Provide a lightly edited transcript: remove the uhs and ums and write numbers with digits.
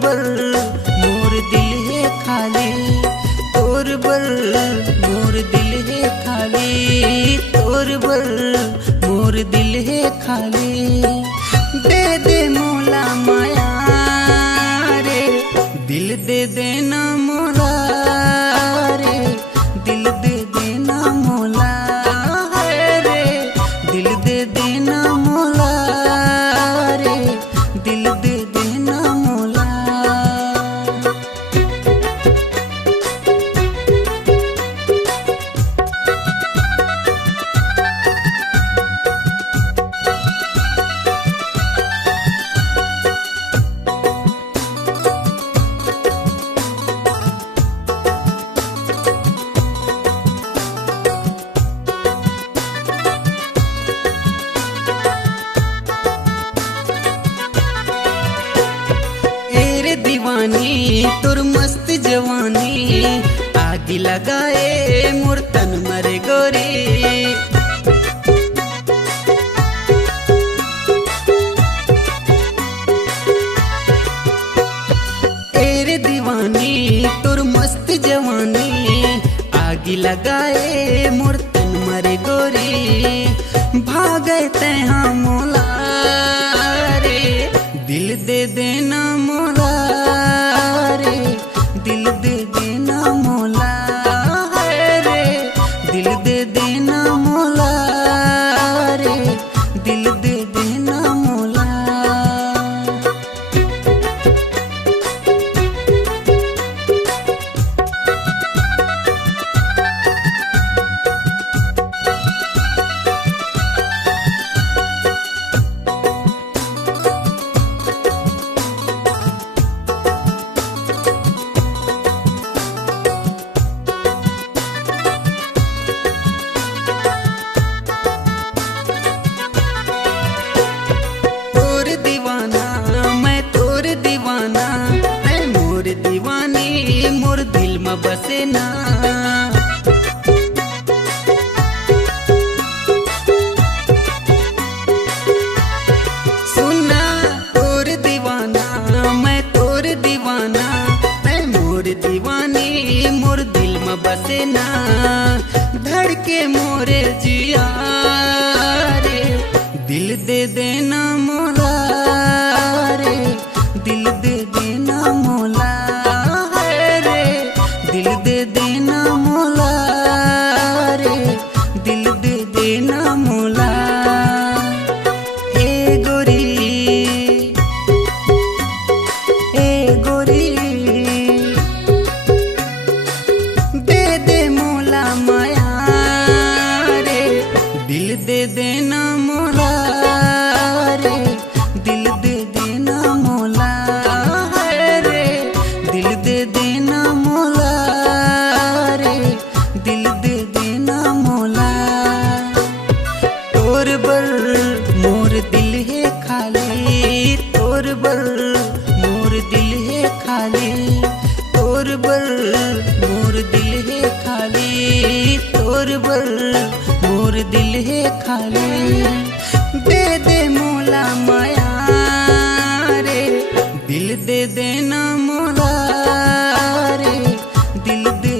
बर मोर दिल है खाली, तोर बर मोर दिल है खाली, तोर बर मोर दिल है खाली। दे दे मोला माया रे, दिल दे देना मोला रे, दिल दे देना मोला रे, दिल दे देना मोला रे, दिल दे देना मोला। दीवानी तुर मस्त जवानी, आग लगाए मोर तन मरे गोरी। तेरे दीवानी तुर मस्त जवानी, आग लगाए मोर तन मरे गोरी। भागे तैहा मोला रे, दिल दे देना मोला रे, दिल दे देना मोला रे, दिल दे देना मोला रे, दिल दे देना मोला। दीवानी मोर दिल में बसे ना, सुना तोर दीवाना मैं तोर दीवाना, मैं मोर दीवानी मोर दिल में बसे ना। धड़के मोरे जिया रे, दिल दे देना मोला रे, दिल दे देना मोला रे, दिल दे देना मोला रे, दिल दे देना मोला। ए गोरी ए गोरी, दे दे मोला माया रे, दिल दे देना मोला रे, दिल दे देना मोला रे, दिल दे देना मोला रे, दिल दे देना मोला। तोर बर मोर दिल है खाली, तोर बर मोर दिल है खाली, तोर बर मोर दिल है खाली, तोर बर मोर दिल है खाली। दे दे मोला माया रे, दिल दे देना मोला रे, दिल दे